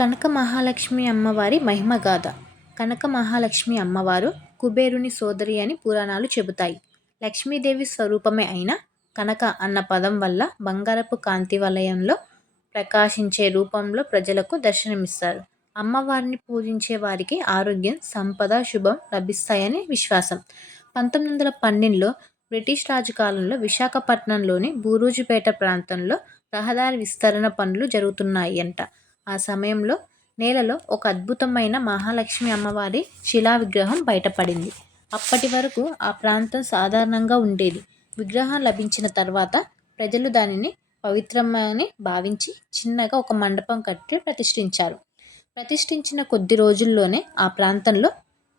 కనక మహాలక్ష్మి అమ్మవారి మహిమగాథ కనక మహాలక్ష్మి అమ్మవారు కుబేరుని సోదరి అని పురాణాలు చెబుతాయి. లక్ష్మీదేవి స్వరూపమే అయిన కనక అన్న పదం వల్ల బంగారపు కాంతి వలయంలో ప్రకాశించే రూపంలో ప్రజలకు దర్శనమిస్తారు. అమ్మవారిని పూజించే వారికి ఆరోగ్యం సంపద శుభం లభిస్తాయని విశ్వాసం. పంతొమ్మిది వందల పన్నెండులో బ్రిటిష్ రాజకాలంలో విశాఖపట్నంలోని బూరూజుపేట ప్రాంతంలో రహదారి విస్తరణ పనులు జరుగుతున్నాయి అంట ఆ సమయంలో నేలలో ఒక అద్భుతమైన మహాలక్ష్మి అమ్మవారి శిలా విగ్రహం బయటపడింది. అప్పటి వరకు ఆ ప్రాంతం సాధారణంగా ఉండేది. విగ్రహం లభించిన తర్వాత ప్రజలు దానిని పవిత్రమని భావించి చిన్నగా ఒక మండపం కట్టి ప్రతిష్ఠించారు. ప్రతిష్ఠించిన కొద్ది రోజుల్లోనే ఆ ప్రాంతంలో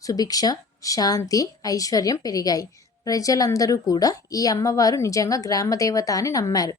సుభిక్ష శాంతి ఐశ్వర్యం పెరిగాయి. ప్రజలందరూ కూడా ఈ అమ్మవారు నిజంగా గ్రామదేవత అని నమ్మారు.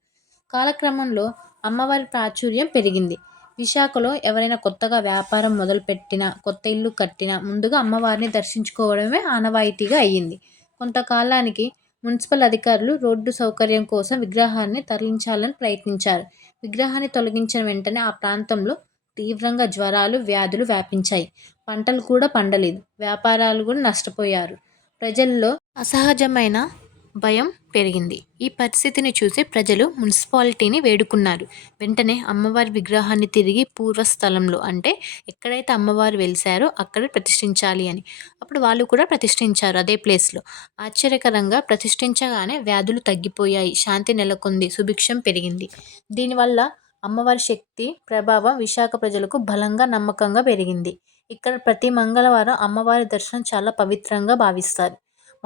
కాలక్రమంలో అమ్మవారి ప్రాచుర్యం పెరిగింది. విశాఖలో ఎవరైనా కొత్తగా వ్యాపారం మొదలుపెట్టినా కొత్త ఇల్లు కట్టినా ముందుగా అమ్మవారిని దర్శించుకోవడమే ఆనవాయితీగా అయ్యింది. కొంతకాలానికి మున్సిపల్ అధికారులు రోడ్డు సౌకర్యం కోసం విగ్రహాన్ని తరలించాలని ప్రయత్నించారు. విగ్రహాన్ని తొలగించిన వెంటనే ఆ ప్రాంతంలో తీవ్రంగా జ్వరాలు వ్యాధులు వ్యాపించాయి. పంటలు కూడా పండలేదు. వ్యాపారాలు కూడా నష్టపోయారు. ప్రజల్లో అసహజమైన భయం పెరిగింది. ఈ పరిస్థితిని చూసి ప్రజలు మున్సిపాలిటీని వేడుకున్నారు. వెంటనే అమ్మవారి విగ్రహాన్ని తిరిగి పూర్వస్థలంలో అంటే ఎక్కడైతే అమ్మవారు వెలిసారో అక్కడ ప్రతిష్ఠించాలి అని. అప్పుడు వాళ్ళు కూడా ప్రతిష్ఠించారు అదే ప్లేస్లో. ఆశ్చర్యకరంగా ప్రతిష్ఠించగానే వ్యాధులు తగ్గిపోయాయి. శాంతి నెలకొంది. సుభిక్షం పెరిగింది. దీనివల్ల అమ్మవారి శక్తి ప్రభావం విశాఖ ప్రజలకు బలంగా నమ్మకంగా పెరిగింది. ఇక్కడ ప్రతి మంగళవారం అమ్మవారి దర్శనం చాలా పవిత్రంగా భావిస్తారు.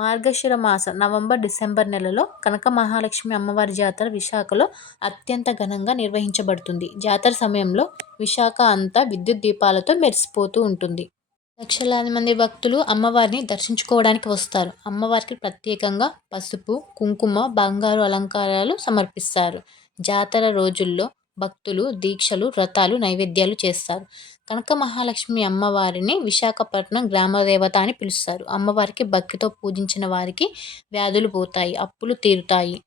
మార్గశిర మాసం నవంబర్ డిసెంబర్ నెలలో కనక మహాలక్ష్మి అమ్మవారి జాతర విశాఖలో అత్యంత ఘనంగా నిర్వహించబడుతుంది. జాతర సమయంలో విశాఖ అంతా విద్యుత్ దీపాలతో మెరిసిపోతూ ఉంటుంది. లక్షలాది మంది భక్తులు అమ్మవారిని దర్శించుకోవడానికి వస్తారు. అమ్మవారికి ప్రత్యేకంగా పసుపు కుంకుమ బంగారు అలంకారాలు సమర్పిస్తారు. జాతర రోజుల్లో భక్తులు దీక్షలు వ్రతాలు నైవేద్యాలు చేస్తారు. కనక మహాలక్ష్మి అమ్మవారిని విశాఖపట్నం గ్రామదేవత అని పిలుస్తారు. అమ్మవారికి భక్తితో పూజించిన వారికి వ్యాధులు పోతాయి అప్పులు తీరుతాయి.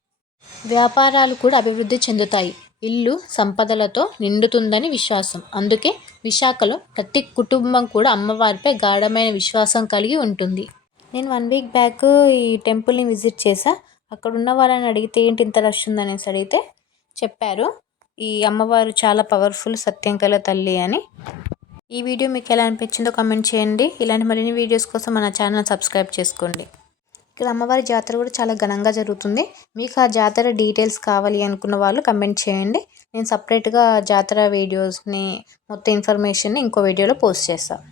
వ్యాపారాలు కూడా అభివృద్ధి చెందుతాయి. ఇల్లు సంపదలతో నిండుతుందని విశ్వాసం. అందుకే విశాఖలో ప్రతి కుటుంబం కూడా అమ్మవారిపై గాఢమైన విశ్వాసం కలిగి ఉంటుంది. నేను వన్ వీక్ బ్యాక్ ఈ టెంపుల్ని విజిట్ చేశా. అక్కడ ఉన్న వాళ్ళని అడిగితే ఏంటి ఇంత రష్ ఉందనేసి అడిగితే చెప్పారు. ఈ అమ్మవారు చాలా పవర్ఫుల్ సత్యం కల తల్లి అని. ఈ వీడియో మీకు ఎలా అనిపించిందో కామెంట్ చేయండి. ఇలాంటి మరిన్ని వీడియోస్ కోసం మన ఛానల్ సబ్స్క్రైబ్ చేసుకోండి. ఇక్కడ అమ్మవారి జాతర కూడా చాలా ఘనంగా జరుగుతుంది. మీకు ఆ జాతర డీటెయిల్స్ కావాలి అనుకున్న వాళ్ళు కమెంట్ చేయండి. నేను సపరేట్గా జాతర వీడియోస్ని మొత్తం ఇన్ఫర్మేషన్ని ఇంకో వీడియోలో పోస్ట్ చేస్తాను.